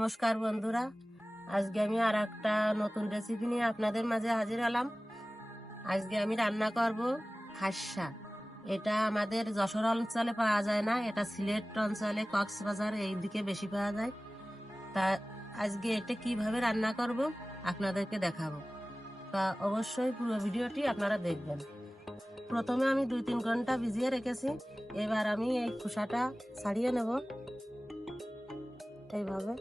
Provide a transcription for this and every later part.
নমস্কার বন্ধুরা, আজকে আমি আর একটা নতুন রেসিপি নিয়ে আপনাদের মাঝে হাজির হলাম। আজকে আমি রান্না করব খাসা। এটা আমাদের যশোর অঞ্চলে পাওয়া যায় না, এটা সিলেট অঞ্চলে কক্সবাজার এই দিকে বেশি পাওয়া যায়। তা আজকে এটা কিভাবে রান্না করব আপনাদেরকে দেখাবো। তা অবশ্যই পুরো ভিডিওটি আপনারা দেখবেন। প্রথমে আমি 2-3 ঘন্টা ভিজিয়ে রেখেছি। এবার আমি এই খোসাটা ছাড়িয়ে নেব এইভাবে।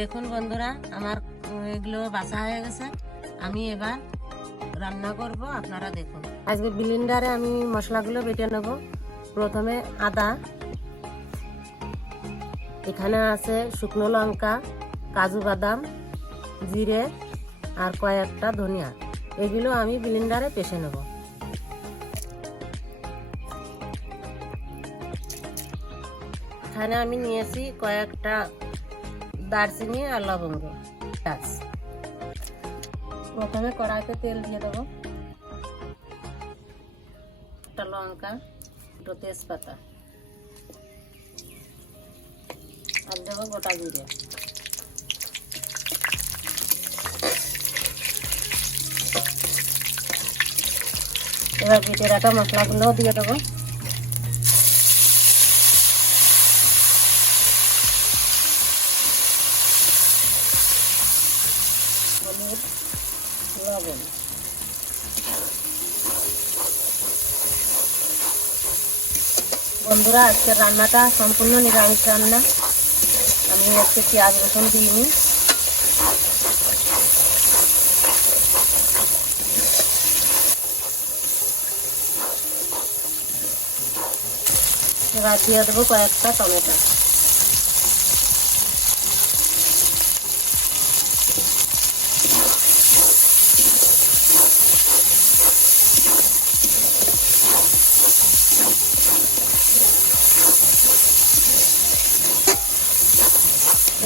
দেখুন বন্ধুরা, আমার এগুলো বাছা হয়ে গেছে। আমি এবার রান্না করব, আপনারা দেখুন। আজকে ব্লেন্ডারে আমি মশলাগুলো বেটে নেব। প্রথমে আদা, এখানে আছে শুকনো লঙ্কা, কাজু বাদাম, জিরে আর কয়েকটা ধনিয়া। এগুলো আমি ব্লেন্ডারে পেষে নেব। এখানে আমি নিয়েছি কয়েকটা দারচিনি আর লবঙ্গ। প্রথমে কড়াইতে তেল দিয়ে দেবো, একটা লঙ্কা, দুটো তেজপাতা আর দেবো গোটা জিরে। এবার বেটে রাখা মশলাগুলো দিয়ে দেবো। হলুদ, লবণ, বন্ধুরা আজকের রান্নাটা সম্পূর্ণ নিরামিষ রান্না। আমি আজকে পেঁয়াজ রসুন দিইনি। এবার দিয়ে দেবো কয়েকটা টমেটো।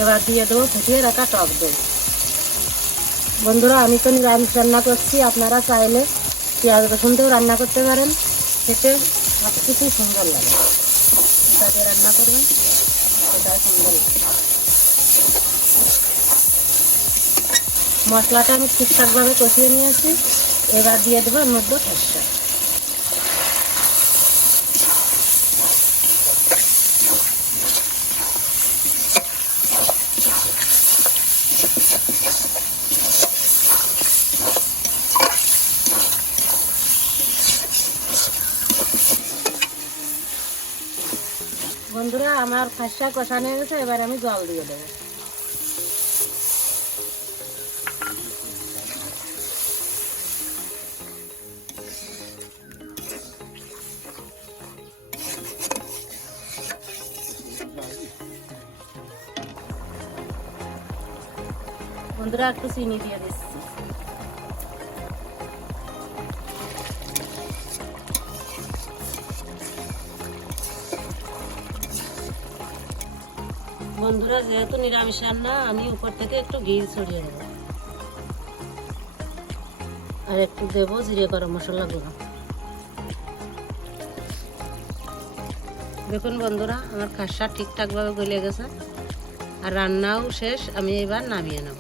এবার দিয়ে দেবো ফুটিয়ে রাখা টক দই। বন্ধুরা আমি তো নিরামিষ রান্না করছি, আপনারা চাইলে পেঁয়াজ রসুন দিয়েও রান্না করতে পারেন, খেতে সব কিছুই সুন্দর লাগে। এটা দিয়ে রান্না করবেন, সেটাই সুন্দর লাগে। মশলাটা আমি ঠিকঠাকভাবে কষিয়ে নিয়েছি। এবার দিয়ে দেবো এর মধ্যে খাসা। বন্ধুরা আমার খাসা কষানো হয়ে গেছে, এবার আমি জল দিয়ে দেবো। বন্ধুরা একটু চিনি দিয়ে দিচ্ছি। বন্ধুরা যেহেতু নিরামিষ রান্না, আমি উপর থেকে একটু ঘি ছড়িয়ে দেবো আর একটু দেবো জিরে গরম মশলা গুঁড়ো। দেখুন বন্ধুরা আমার খাসা ঠিকঠাকভাবে গলে গেছে আর রান্নাও শেষ। আমি এবার নামিয়ে নেব।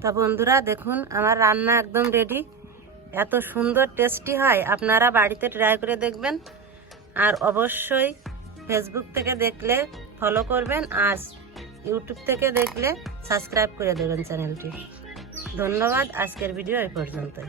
তা বন্ধুরা দেখুন আমার রান্না একদম রেডি। এত সুন্দর টেস্টি হয়, আপনারা বাড়িতে ট্রাই করে দেখবেন। আর অবশ্যই ফেসবুক থেকে দেখলে ফলো করবেন, আর ইউটিউব থেকে দেখলে সাবস্ক্রাইব করে দেবেন চ্যানেলটি। ধন্যবাদ। আজকের ভিডিও এই পর্যন্তই।